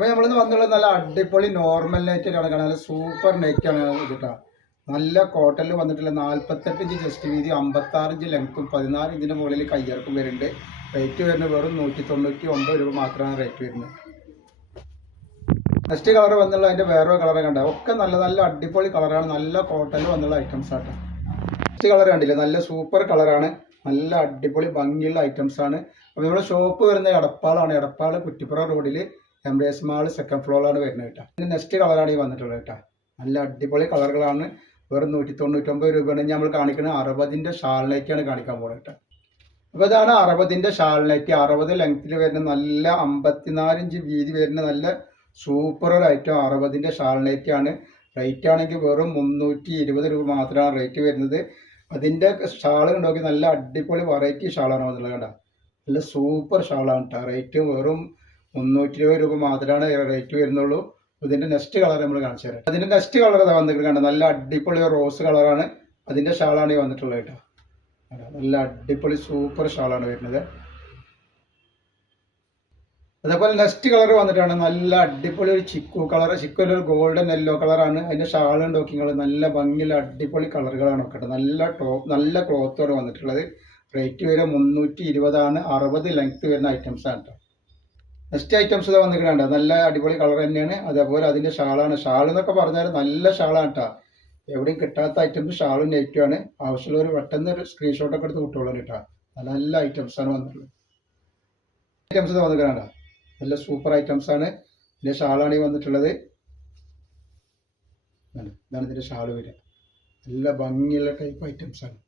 അപ്പോൾ നമ്മളിന്ന് വന്നുള്ളത് നല്ല അടിപൊളി നോർമൽ നെറ്റാണ് കാണാൻ. നല്ല സൂപ്പർ നെറ്റാണ് കേട്ടോ. നല്ല കോട്ടണിൽ വന്നിട്ടുള്ള 48 ഇഞ്ച് ചെസ്റ്റ് വീതി, 56 ഇഞ്ച് ലെങ്ത്തും 14 ഇഞ്ചിൻ്റെ മുകളിൽ കയ്യിറക്കും വരുന്നുണ്ട്. റേറ്റ് വരുന്നത് വെറും 199 രൂപ മാത്രമാണ് റേറ്റ് വരുന്നത്. നെക്സ്റ്റ് കളർ വന്നുള്ള അതിൻ്റെ വേറൊരു കളറ് കണ്ട ഒക്കെ നല്ല നല്ല അടിപൊളി കളറാണ്. നല്ല കോട്ടണിൽ വന്നുള്ള ഐറ്റംസ് ആട്ടോ. നെക്സ്റ്റ് കളർ കണ്ടില്ലേ, നല്ല സൂപ്പർ കളറാണ്. നല്ല അടിപൊളി ഭംഗിയുള്ള ഐറ്റംസ് ആണ്. അപ്പോൾ നമ്മുടെ ഷോപ്പ് വരുന്നത് എടപ്പാളാണ്. എടപ്പാൾ കുറ്റിപ്പുറ റോഡിൽ എംബ്രേസ് മാൾ സെക്കൻഡ് ഫ്ലോറിലാണ് വരുന്നത് കേട്ടോ. പിന്നെ നെക്സ്റ്റ് കളറാണ് ഈ വന്നിട്ടുള്ളത് കേട്ടോ. നല്ല അടിപൊളി കളറുകളാണ്. വെറും 199 രൂപയാണ് നമ്മൾ കാണിക്കുന്നത്. 60ൻ്റെ ഷാളിനേക്കാണ് കാണിക്കാൻ പോകുന്നത് കേട്ടോ. അപ്പോൾ ഇതാണ് 60ൻ്റെ ഷാളിനേറ്റ്. 60 ലെങ്ത്തിൽ വരുന്ന നല്ല 54 ഇഞ്ച് വീതി വരുന്ന നല്ല സൂപ്പർ ഒരു ഐറ്റം 60ൻ്റെ ഷാളിനേറ്റ് ആണ്. റേറ്റ് ആണെങ്കിൽ വെറും 320 രൂപ മാത്രമാണ് റേറ്റ് വരുന്നത്. അതിൻ്റെ ഷാള് നോക്കി നല്ല അടിപൊളി വെറൈറ്റി ഷാളാണ് വന്നുള്ളത് കേട്ടോ. നല്ല സൂപ്പർ ഷാളാണ് കേട്ടോ. റേറ്റ് വെറും 320 രൂപ മാത്രമാണ് റേറ്റ് വരുന്നുള്ളൂ. ഇതിൻ്റെ നെക്സ്റ്റ് കളർ നമ്മൾ കാണിച്ചു തരാം. അതിൻ്റെ നെക്സ്റ്റ് കളർ വന്നിട്ട് കണ്ട നല്ല അടിപൊളി റോസ് കളറാണ്. അതിൻ്റെ ഷാളാണ് ഈ വന്നിട്ടുള്ളത് കേട്ടോ. നല്ല അടിപൊളി സൂപ്പർ ഷാളാണ് വരുന്നത്. അതേപോലെ നെക്സ്റ്റ് കളർ വന്നിട്ടാണ് നല്ല അടിപൊളി ഒരു ചിക്കു കളർ. ചിക്കുവിൻ്റെ ഒരു ഗോൾഡൻ യെല്ലോ കളറാണ്. അതിൻ്റെ ഷാളും നോക്കിങ്ങൾ നല്ല ഭംഗിയുള്ള അടിപൊളി കളറുകളാണ് ഒക്കെ. നല്ല ക്ലോത്തോടെ വന്നിട്ടുള്ളത്. റേറ്റ് വരെ 320 60 ലെങ്ത്ത് വരുന്ന ഐറ്റംസ് ആണ് കേട്ടോ. നെക്സ്റ്റ് ഐറ്റംസ് വന്നിട്ടുണ്ട്. നല്ല അടിപൊളി കളർ തന്നെയാണ്. അതേപോലെ അതിൻ്റെ ഷാളാണ്. ഷാൾ എന്നൊക്കെ പറഞ്ഞാൽ നല്ല ഷാളാണ് കേട്ടോ. എവിടെയും കിട്ടാത്ത ഐറ്റംസ് ഷാളും നെറ്റും ആണ്. ആവശ്യമുള്ളവർ പെട്ടെന്ന് ഒരു സ്ക്രീൻഷോട്ടൊക്കെ എടുത്ത് കിട്ടുള്ളൂ കേട്ടോ. നല്ല ഐറ്റംസ് ആണ് വന്നിട്ടുള്ളത്. ഐറ്റംസ് വന്നിട്ടുണ്ട്. നല്ല സൂപ്പർ ഐറ്റംസ് ആണ്. ഇതിൻ്റെ ഷാളാണ് ഈ വന്നിട്ടുള്ളത്. ഇതാണ് ഇതിൻ്റെ ഷാള് വരിക. നല്ല ഭംഗിയുള്ള ടൈപ്പ് ഐറ്റംസ് ആണ്.